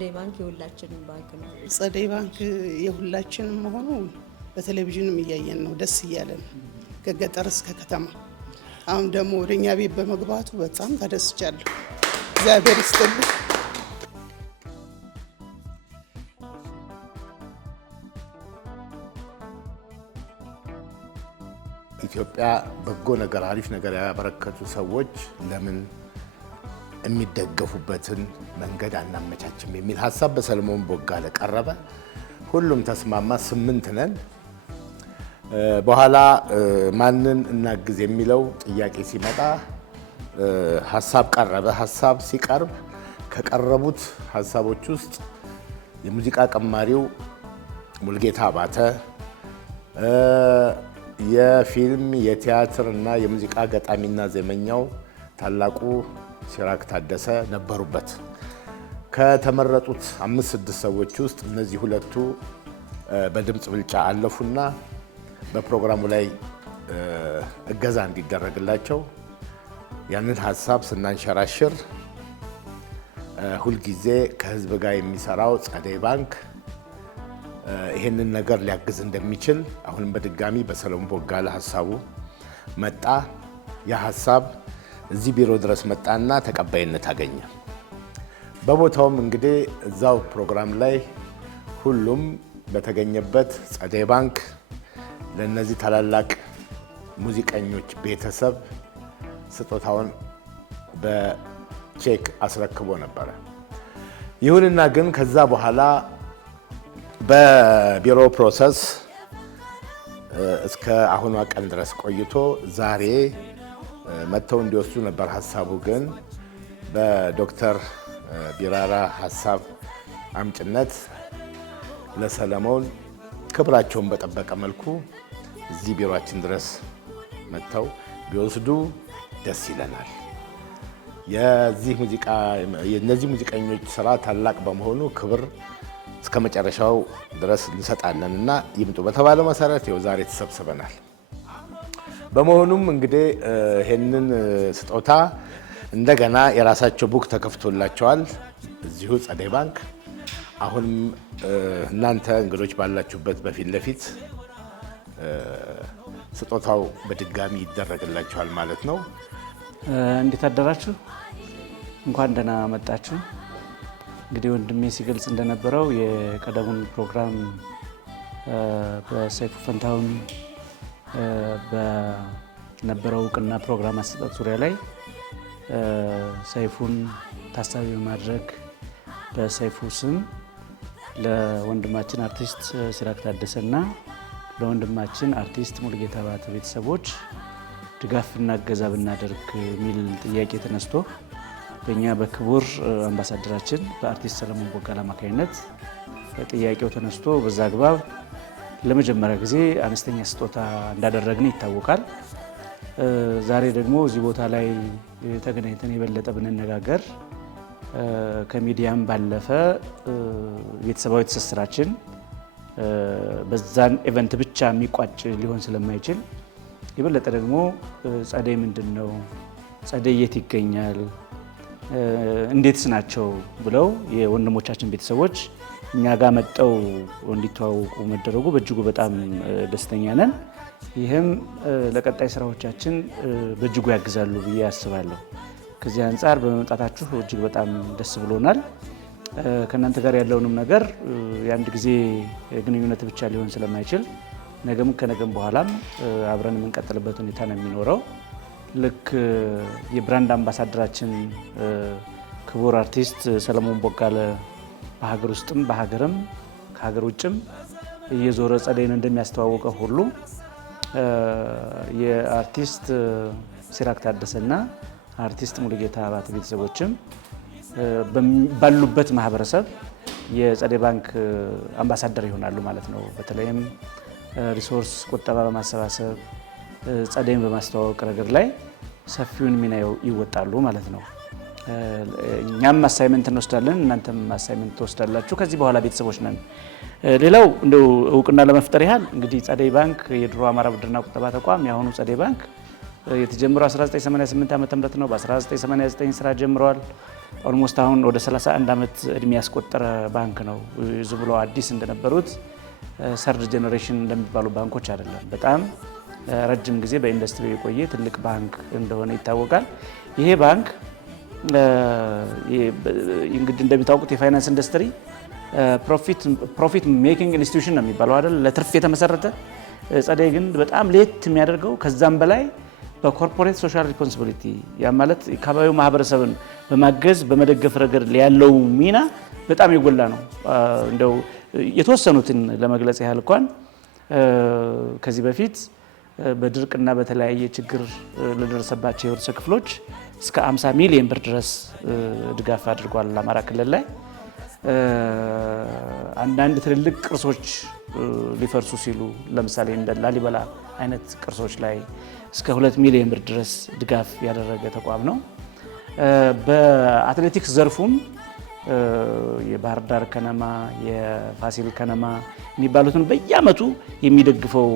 ጸደይ ባንክ የሁላችንም ባንክ ነው። ጸደይ ባንክ የሁላችንም መሆኑ በቴሌቪዥንም እያየን ነው፣ ደስ እያለን ከገጠር እስከ ከተማ። አሁን ደግሞ ወደኛ ቤት በመግባቱ በጣም ተደስቻለሁ። እግዚአብሔር ይስጥልኝ። ኢትዮጵያ በጎ ነገር አሪፍ ነገር ያበረከቱ ሰዎች ለምን የሚደገፉበትን መንገድ አናመቻችም የሚል ሐሳብ በሰለሞን ቦጋለ ቀረበ። ሁሉም ተስማማ። 8 ነን። በኋላ ማንን እናግዝ የሚለው ጥያቄ ሲመጣ ሐሳብ ቀረበ። ሐሳብ ሲቀርብ ከቀረቡት ሐሳቦች ውስጥ የሙዚቃ ቀማሪው ሙልጌታ አባተ፣ የፊልም የቲያትር እና የሙዚቃ ገጣሚና ዜመኛው ታላቁ ሲራክ ታደሰ ነበሩበት። ከተመረጡት 5-6 ሰዎች ውስጥ እነዚህ ሁለቱ በድምጽ ብልጫ አለፉና በፕሮግራሙ ላይ እገዛ እንዲደረግላቸው ያንን ሐሳብ ስናንሸራሽር ሁልጊዜ ከህዝብ ጋር የሚሰራው ጸደይ ባንክ ይሄንን ነገር ሊያግዝ እንደሚችል አሁንም በድጋሚ በሰለሞን ቦጋለ ሐሳቡ መጣ። ያ ሐሳብ እዚህ ቢሮ ድረስ መጣና ተቀባይነት አገኘ። በቦታውም እንግዲህ እዛው ፕሮግራም ላይ ሁሉም በተገኘበት ጸደይ ባንክ ለነዚህ ታላላቅ ሙዚቀኞች ቤተሰብ ስጦታውን በቼክ አስረክቦ ነበር። ይሁንና ግን ከዛ በኋላ በቢሮ ፕሮሰስ እስከ አሁኗ ቀን ድረስ ቆይቶ ዛሬ መጥተው እንዲወስዱ ነበር ሐሳቡ። ግን በዶክተር ቢራራ ሐሳብ አምጭነት ለሰለሞን ክብራቸውን በጠበቀ መልኩ እዚህ ቢሮአችን ድረስ መጥተው ቢወስዱ ደስ ይለናል። የነዚህ ሙዚቀኞች ስራ ታላቅ በመሆኑ ክብር እስከ መጨረሻው ድረስ እንሰጣለን እና ይምጡ በተባለው መሰረት ይኸው ዛሬ ተሰብስበናል። በመሆኑም እንግዲህ ይሄንን ስጦታ እንደገና የራሳቸው ቡክ ተከፍቶላቸዋል እዚሁ ጸደይ ባንክ። አሁንም እናንተ እንግዶች ባላችሁበት በፊት ለፊት ስጦታው በድጋሚ ይደረግላችኋል ማለት ነው። እንዴት አደራችሁ? እንኳን ደህና መጣችሁ። እንግዲህ ወንድሜ ሲገልጽ እንደነበረው የቀደሙን ፕሮግራም በሰይፉ ፈንታሁን በነበረው እውቅና ፕሮግራም አሰጣጥ ዙሪያ ላይ ሰይፉን ታሳቢ በማድረግ በሰይፉ ስም ለወንድማችን አርቲስት ሲራክ ታደሰና ለወንድማችን አርቲስት ሙልጌታ አባተ ቤተሰቦች ድጋፍና እገዛ ብናደርግ የሚል ጥያቄ ተነስቶ በእኛ በክቡር አምባሳደራችን በአርቲስት ሰለሞን ቦጋለ አማካኝነት ጥያቄው ተነስቶ በዛ አግባብ ለመጀመሪያ ጊዜ አነስተኛ ስጦታ እንዳደረግን ይታወቃል። ዛሬ ደግሞ እዚህ ቦታ ላይ ተገናኝተን የበለጠ ብንነጋገር ከሚዲያም ባለፈ ቤተሰባዊ ትስስራችን በዛን ኢቨንት ብቻ የሚቋጭ ሊሆን ስለማይችል የበለጠ ደግሞ ጸደይ ምንድን ነው፣ ጸደይ የት ይገኛል፣ እንዴትስ ናቸው ብለው የወንድሞቻችን ቤተሰቦች እኛ ጋር መጠው እንዲተዋወቁ መደረጉ በእጅጉ በጣም ደስተኛ ነን። ይህም ለቀጣይ ስራዎቻችን በእጅጉ ያግዛሉ ብዬ አስባለሁ። ከዚህ አንጻር በመምጣታችሁ እጅግ በጣም ደስ ብሎናል። ከእናንተ ጋር ያለውንም ነገር የአንድ ጊዜ ግንኙነት ብቻ ሊሆን ስለማይችል ነገም ከነገም በኋላም አብረን የምንቀጥልበት ሁኔታ ነው የሚኖረው። ልክ የብራንድ አምባሳደራችን ክቡር አርቲስት ሰለሞን ቦጋለ በሀገር ውስጥም በሀገርም ከሀገር ውጭም እየዞረ ጸደይን እንደሚያስተዋውቀው ሁሉ የአርቲስት ሲራክ ታደሰና አርቲስት ሙልጌታ አባተ ቤተሰቦችም ባሉበት ማህበረሰብ የጸደይ ባንክ አምባሳደር ይሆናሉ ማለት ነው። በተለይም ሪሶርስ ቁጠባ በማሰባሰብ ጸደይን በማስተዋወቅ ረገድ ላይ ሰፊውን ሚና ይወጣሉ ማለት ነው። እኛም አሳይመንት እንወስዳለን፣ እናንተም አሳይመንት ትወስዳላችሁ። ከዚህ በኋላ ቤተሰቦች ነን። ሌላው እንደው እውቅና ለመፍጠር ያህል እንግዲህ ጸደይ ባንክ የድሮ አማራ ብድርና ቁጠባ ተቋም የአሁኑ ጸደይ ባንክ የተጀመረው 1988 ዓመተ ምህረት ነው። በ1989 ስራ ጀምረዋል። ኦልሞስት አሁን ወደ 31 ዓመት እድሜ ያስቆጠረ ባንክ ነው። ዝም ብሎ አዲስ እንደነበሩት ሰርድ ጄኔሬሽን እንደሚባሉ ባንኮች አይደለም። በጣም ረጅም ጊዜ በኢንዱስትሪ የቆየ ትልቅ ባንክ እንደሆነ ይታወቃል። ይሄ ባንክ እንግዲህ እንደሚታወቁት የፋይናንስ ኢንዱስትሪ ፕሮፊት ሜኪንግ ኢንስቲትዩሽን ነው የሚባለው አይደል? ለትርፍ የተመሰረተ። ጸደይ ግን በጣም ለየት የሚያደርገው ከዛም በላይ በኮርፖሬት ሶሻል ሪስፖንሲቢሊቲ ያ ማለት የአካባቢው ማህበረሰብን በማገዝ በመደገፍ ረገድ ያለው ሚና በጣም የጎላ ነው። እንደው የተወሰኑትን ለመግለጽ ያህል እንኳን ከዚህ በፊት በድርቅና በተለያየ ችግር ለደረሰባቸው የህብረተሰብ ክፍሎች እስከ 50 ሚሊዮን ብር ድረስ ድጋፍ አድርጓል። አማራ ክልል ላይ አንዳንድ ትልልቅ ቅርሶች ሊፈርሱ ሲሉ ለምሳሌ እንደ ላሊበላ አይነት ቅርሶች ላይ እስከ 2 ሚሊዮን ብር ድረስ ድጋፍ ያደረገ ተቋም ነው። በአትሌቲክስ ዘርፉም የባህር ዳር ከነማ፣ የፋሲል ከነማ የሚባሉትን በየአመቱ የሚደግፈው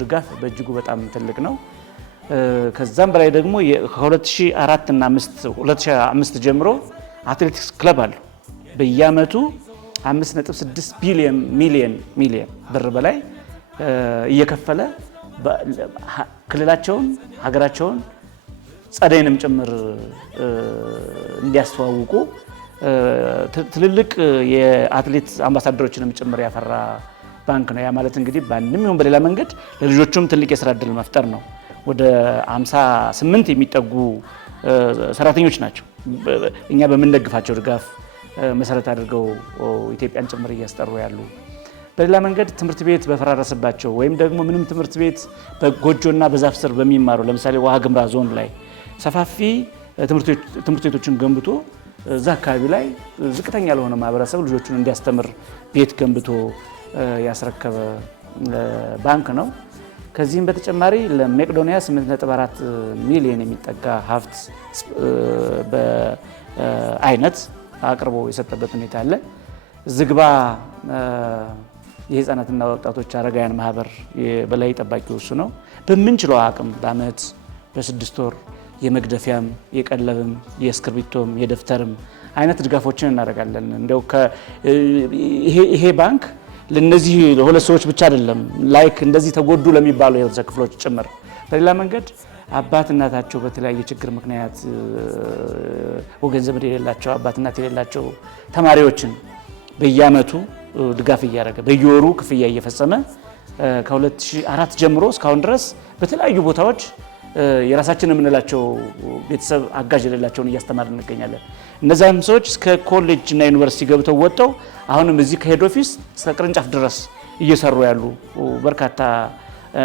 ድጋፍ በእጅጉ በጣም ትልቅ ነው። ከዛም በላይ ደግሞ ከ2004 እና 2005 ጀምሮ አትሌቲክስ ክለብ አሉ። በየአመቱ 5.6 ሚሊዮን ብር በላይ እየከፈለ ክልላቸውን ሀገራቸውን ጸደይንም ጭምር እንዲያስተዋውቁ ትልልቅ የአትሌት አምባሳደሮችንም ጭምር ያፈራ ባንክ ነው። ያ ማለት እንግዲህ በአንድም ይሁን በሌላ መንገድ ለልጆቹም ትልቅ የስራ እድል መፍጠር ነው። ወደ 58 የሚጠጉ ሰራተኞች ናቸው እኛ በምንደግፋቸው ድጋፍ መሰረት አድርገው ኢትዮጵያን ጭምር እያስጠሩ ያሉ። በሌላ መንገድ ትምህርት ቤት በፈራረሰባቸው ወይም ደግሞ ምንም ትምህርት ቤት በጎጆና በዛፍ ስር በሚማሩ ለምሳሌ ዋሃ ግምራ ዞን ላይ ሰፋፊ ትምህርት ቤቶችን ገንብቶ እዛ አካባቢ ላይ ዝቅተኛ ለሆነ ማህበረሰብ ልጆቹን እንዲያስተምር ቤት ገንብቶ ያስረከበ ባንክ ነው። ከዚህም በተጨማሪ ለመቄዶንያ 8.4 ሚሊዮን የሚጠጋ ሀብት በአይነት አቅርቦ የሰጠበት ሁኔታ አለ። ዝግባ የህፃናትና ወጣቶች አረጋውያን ማህበር በላይ ጠባቂው እሱ ነው። በምንችለው አቅም በአመት በ6 ወር የመግደፊያም የቀለብም የእስክርቢቶም የደብተርም አይነት ድጋፎችን እናደርጋለን። እንደው ይሄ ባንክ ለነዚህ ለሁለት ሰዎች ብቻ አይደለም፣ ላይክ እንደዚህ ተጎዱ ለሚባሉ የህብረተሰብ ክፍሎች ጭምር በሌላ መንገድ አባት እናታቸው በተለያየ ችግር ምክንያት ወገን ዘመድ የሌላቸው አባት እናት የሌላቸው ተማሪዎችን በየአመቱ ድጋፍ እያደረገ በየወሩ ክፍያ እየፈጸመ ከ2004 ጀምሮ እስካሁን ድረስ በተለያዩ ቦታዎች የራሳችን የምንላቸው ቤተሰብ አጋዥ የሌላቸውን እያስተማርን እንገኛለን። እነዛም ሰዎች እስከ ኮሌጅ እና ዩኒቨርሲቲ ገብተው ወጥተው አሁንም እዚህ ከሄድ ኦፊስ እስከ ቅርንጫፍ ድረስ እየሰሩ ያሉ በርካታ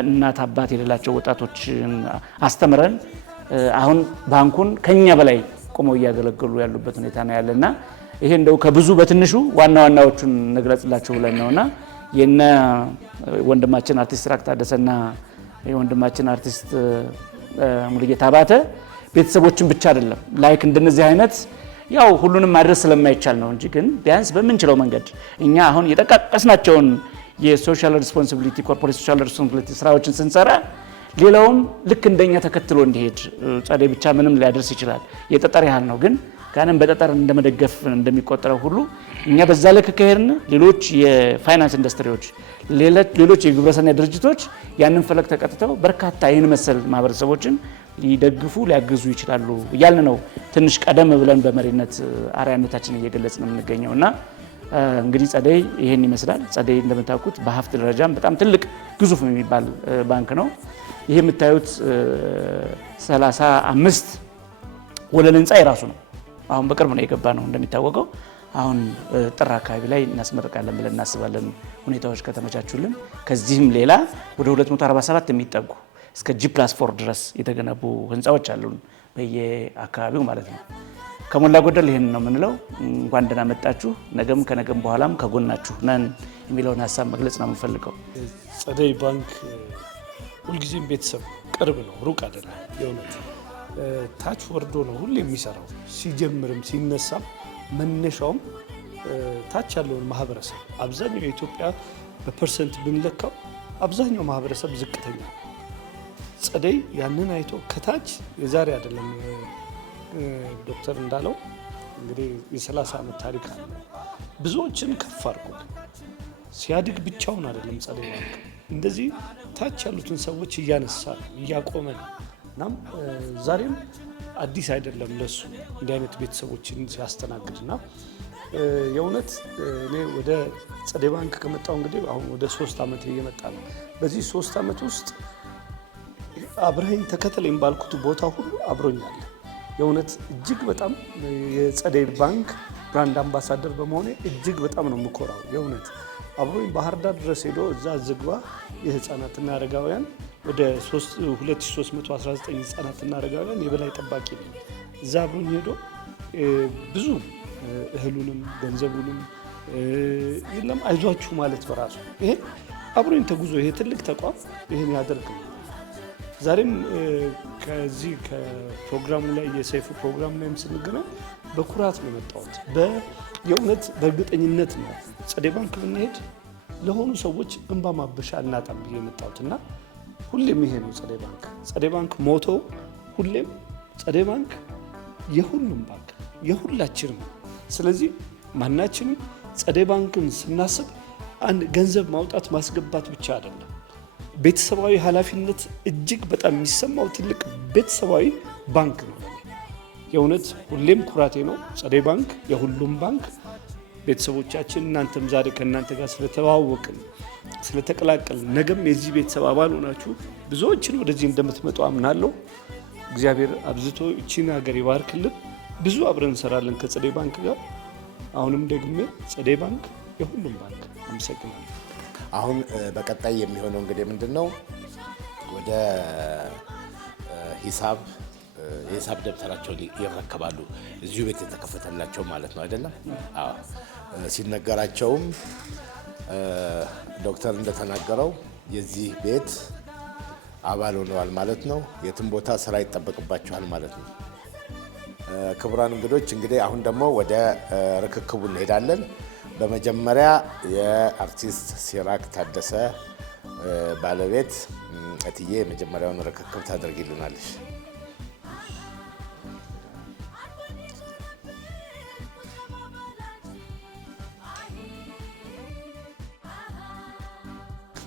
እናት አባት የሌላቸው ወጣቶችን አስተምረን አሁን ባንኩን ከኛ በላይ ቆመው እያገለገሉ ያሉበት ሁኔታ ነው ያለና ይሄ እንደው ከብዙ በትንሹ ዋና ዋናዎቹን እንግለጽላችሁ ብለን ነውና የነ ወንድማችን አርቲስት ሲራክ ታደሰና የወንድማችን አርቲስት ሙሉጌታ አባተ ቤተሰቦችን ብቻ አይደለም ላይክ እንደነዚህ አይነት ያው ሁሉንም ማድረስ ስለማይቻል ነው እንጂ ግን ቢያንስ በምንችለው መንገድ እኛ አሁን የጠቃቀስናቸውን የሶሻል ሪስፖንሲቢሊቲ ኮርፖሬት ሶሻል ሪስፖንሲቢሊቲ ስራዎችን ስንሰራ ሌላውም ልክ እንደኛ ተከትሎ እንዲሄድ ጸደይ ብቻ ምንም ሊያደርስ ይችላል። የጠጠር ያህል ነው ግን ካንም በጠጠር እንደመደገፍ እንደሚቆጠረው ሁሉ እኛ በዛ ልክ ከሄድን ሌሎች የፋይናንስ ኢንዱስትሪዎች ሌሎች የግብረሰናይ ድርጅቶች ያንን ፈለግ ተቀጥተው በርካታ ይህን መሰል ማህበረሰቦችን ሊደግፉ ሊያግዙ ይችላሉ እያልን ነው ትንሽ ቀደም ብለን በመሪነት አርአያነታችን እየገለጽን የምንገኘውና እንግዲህ ጸደይ ይሄን ይመስላል። ጸደይ እንደምታውቁት በሀብት ደረጃም በጣም ትልቅ ግዙፍ የሚባል ባንክ ነው። ይሄ የምታዩት 35 ወለል ህንፃ የራሱ ነው። አሁን በቅርብ ነው የገባ ነው እንደሚታወቀው። አሁን ጥር አካባቢ ላይ እናስመርቃለን ብለን እናስባለን ሁኔታዎች ከተመቻቹልን። ከዚህም ሌላ ወደ 247 የሚጠጉ እስከ G+4 ድረስ የተገነቡ ህንፃዎች አሉን በየአካባቢው ማለት ነው። ከሞላ ጎደል ይሄን ነው የምንለው። እንኳን ደህና መጣችሁ፣ ነገም ከነገም በኋላም ከጎናችሁ ነን የሚለውን ሀሳብ መግለጽ ነው የምንፈልገው። ጸደይ ባንክ ሁልጊዜም ቤተሰብ ቅርብ ነው፣ ሩቅ አይደለም። የእውነት ታች ወርዶ ነው ሁሌ የሚሰራው። ሲጀምርም ሲነሳም መነሻውም ታች ያለውን ማህበረሰብ አብዛኛው የኢትዮጵያ በፐርሰንት ብንለካው አብዛኛው ማህበረሰብ ዝቅተኛ ጸደይ ያንን አይቶ ከታች የዛሬ አይደለም ዶክተር እንዳለው እንግዲህ የ30 ዓመት ታሪክ አለ። ብዙዎችን ከፍ አድርጎ ሲያድግ ብቻውን አይደለም ጸደይ ባንክ እንደዚህ ታች ያሉትን ሰዎች እያነሳ እያቆመ ነው። እናም ዛሬም አዲስ አይደለም ለሱ እንዲህ አይነት ቤተሰቦችን ሲያስተናግድና የእውነት እኔ ወደ ጸደይ ባንክ ከመጣሁ እንግዲህ አሁን ወደ 3 ዓመት እየመጣ ነው። በዚህ 3 ዓመት ውስጥ አብረኸኝ ተከተለኝ ባልኩት ቦታ ሁሉ አብሮኛል። የእውነት እጅግ በጣም የጸደይ ባንክ ብራንድ አምባሳደር በመሆኔ እጅግ በጣም ነው የምኮራው። የእውነት አብሮኝ ባህር ዳር ድረስ ሄዶ እዛ ዝግባ የህፃናትና አረጋውያን ወደ 2319 ህፃናትና አረጋውያን የበላይ ጠባቂ ነኝ። እዛ አብሮኝ ሄዶ ብዙ እህሉንም ገንዘቡንም የለም አይዟችሁ ማለት በራሱ ይሄ አብሮኝ ተጉዞ ይሄ ትልቅ ተቋም ይሄን ያደርግ ነው። ዛሬም ከዚህ ከፕሮግራሙ ላይ የሰይፉ ፕሮግራም ላይም ስንገናኝ በኩራት ነው የመጣሁት። የእውነት በእርግጠኝነት ነው ጸደይ ባንክ ብንሄድ ለሆኑ ሰዎች እንባ ማበሻ እናጣም ብዬ የመጣሁት እና ሁሌም ይሄ ነው ጸደይ ባንክ ሞቶ ሁሌም ጸደይ ባንክ የሁሉም ባንክ የሁላችንም። ስለዚህ ማናችንም ጸደይ ባንክን ስናስብ አንድ ገንዘብ ማውጣት ማስገባት ብቻ አይደለም። ቤተሰባዊ ኃላፊነት እጅግ በጣም የሚሰማው ትልቅ ቤተሰባዊ ባንክ ነው። የእውነት ሁሌም ኩራቴ ነው ጸደይ ባንክ የሁሉም ባንክ። ቤተሰቦቻችን እናንተም ዛሬ ከእናንተ ጋር ስለተዋወቅን ስለተቀላቀልን ነገም የዚህ ቤተሰብ አባል ሆናችሁ ብዙዎችን ወደዚህ እንደምትመጡ አምናለሁ። እግዚአብሔር አብዝቶ እቺን ሀገር ይባርክልን። ብዙ አብረን እንሰራለን ከጸደይ ባንክ ጋር። አሁንም ደግሜ ጸደይ ባንክ የሁሉም ባንክ። አመሰግናለሁ። አሁን በቀጣይ የሚሆነው እንግዲህ ምንድነው ወደ የሂሳብ ደብተራቸውን ይረከባሉ። እዚሁ ቤት የተከፈተላቸው ማለት ነው አይደለም? አዎ። ሲነገራቸውም ዶክተር እንደተናገረው የዚህ ቤት አባል ሆነዋል ማለት ነው። የትም ቦታ ስራ ይጠበቅባቸዋል ማለት ነው። ክቡራን እንግዶች እንግዲህ አሁን ደግሞ ወደ ርክክቡ እንሄዳለን። በመጀመሪያ የአርቲስት ሲራክ ታደሰ ባለቤት እትዬ የመጀመሪያውን ርክክብ ታደርጊልናለሽ።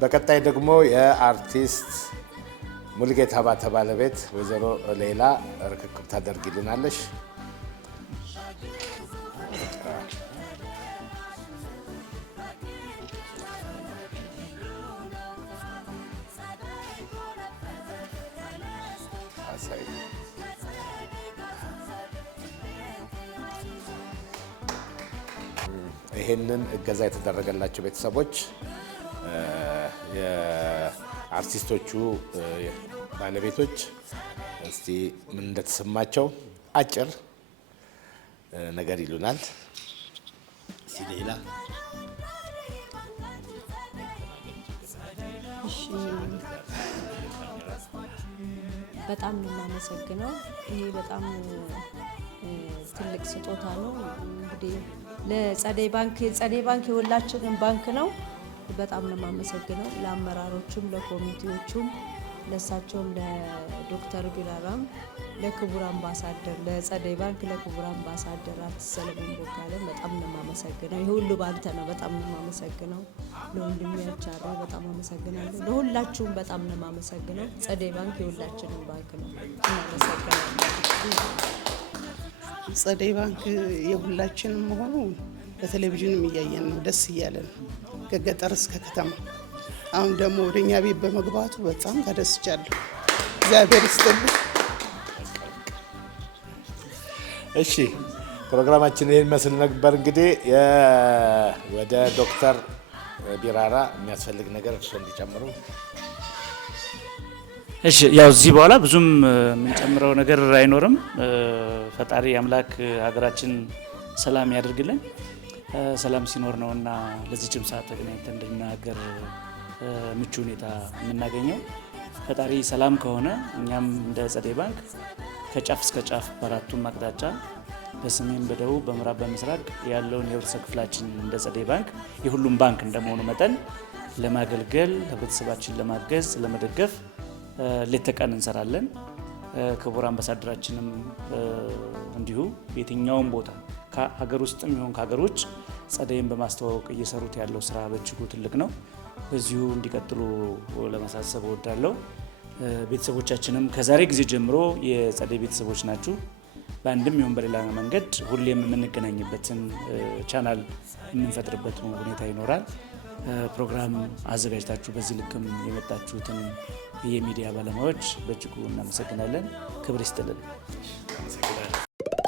በቀጣይ ደግሞ የአርቲስት ሙልጌታ ባተ ባለቤት ወይዘሮ ሌላ ርክክብ ታደርጊልናለሽ። ይህንን እገዛ የተደረገላቸው ቤተሰቦች የአርቲስቶቹ ባለቤቶች እስቲ ምን እንደተሰማቸው አጭር ነገር ይሉናል። ሌላ በጣም ነው የማመሰግነው። ይሄ በጣም ትልቅ ስጦታ ነው። እንግዲህ ለጸደይ ባንክ የሁላችንም ባንክ ነው። በጣም ነው የማመሰግነው ለአመራሮቹም፣ ለኮሚቴዎቹም፣ ለእሳቸውም፣ ለዶክተር ቢራራም፣ ለክቡር አምባሳደር ለጸደይ ባንክ ለክቡር አምባሳደር አርቲስት ሰለሞን ቦጋለ በጣም ነው የማመሰግነው። ይሄ ሁሉ ባንተ ነው። በጣም ነው የማመሰግነው። ለወንድሜ ያቻለ በጣም አመሰግናለሁ። ለሁላችሁም በጣም ነው የማመሰግነው። ጸደይ ባንክ የሁላችንም ባንክ ነው። እናመሰግናለን። ጸደይ ባንክ የሁላችንም መሆኑ በቴሌቪዥንም እያየን ነው። ደስ እያለን ከገጠር እስከ ከተማ አሁን ደግሞ ወደኛ ቤት በመግባቱ በጣም ተደስቻለሁ። እግዚአብሔር ይስጥልኝ። እሺ ፕሮግራማችን ይሄን መስል ነበር። እንግዲህ ወደ ዶክተር ቢራራ የሚያስፈልግ ነገር እርሶ እንዲጨምሩ። እሺ ያው እዚህ በኋላ ብዙም የምንጨምረው ነገር አይኖርም። ፈጣሪ አምላክ ሀገራችን ሰላም ያደርግልን። ሰላም ሲኖር ነውና ለዚህም ሰዓት ተገናኝተን እንድናገር ምቹ ሁኔታ የምናገኘው። ፈጣሪ ሰላም ከሆነ እኛም እንደ ጸደይ ባንክ ከጫፍ እስከ ጫፍ በአራቱም አቅጣጫ በሰሜን፣ በደቡብ፣ በምዕራብ፣ በምስራቅ ያለውን የህብረተሰብ ክፍላችን እንደ ጸደይ ባንክ የሁሉም ባንክ እንደመሆኑ መጠን ለማገልገል ህብረተሰባችን ለማገዝ ለመደገፍ ሌት ተቀን እንሰራለን። ክቡር አምባሳደራችንም እንዲሁ የትኛውም ቦታ ከሀገር ውስጥም ይሁን ከሀገር ውጭ ጸደይን በማስተዋወቅ እየሰሩት ያለው ስራ በእጅጉ ትልቅ ነው። በዚሁ እንዲቀጥሉ ለማሳሰብ እወዳለሁ። ቤተሰቦቻችንም ከዛሬ ጊዜ ጀምሮ የጸደይ ቤተሰቦች ናችሁ። በአንድም ይሁን በሌላ መንገድ ሁሌም የምንገናኝበትን ቻናል የምንፈጥርበት ሁኔታ ይኖራል። ፕሮግራም አዘጋጅታችሁ በዚህ ልክም የመጣችሁትን የሚዲያ ባለሙያዎች በእጅጉ እናመሰግናለን። ክብር ይስጥልን።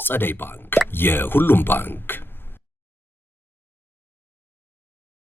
ጸደይ ባንክ የሁሉም ባንክ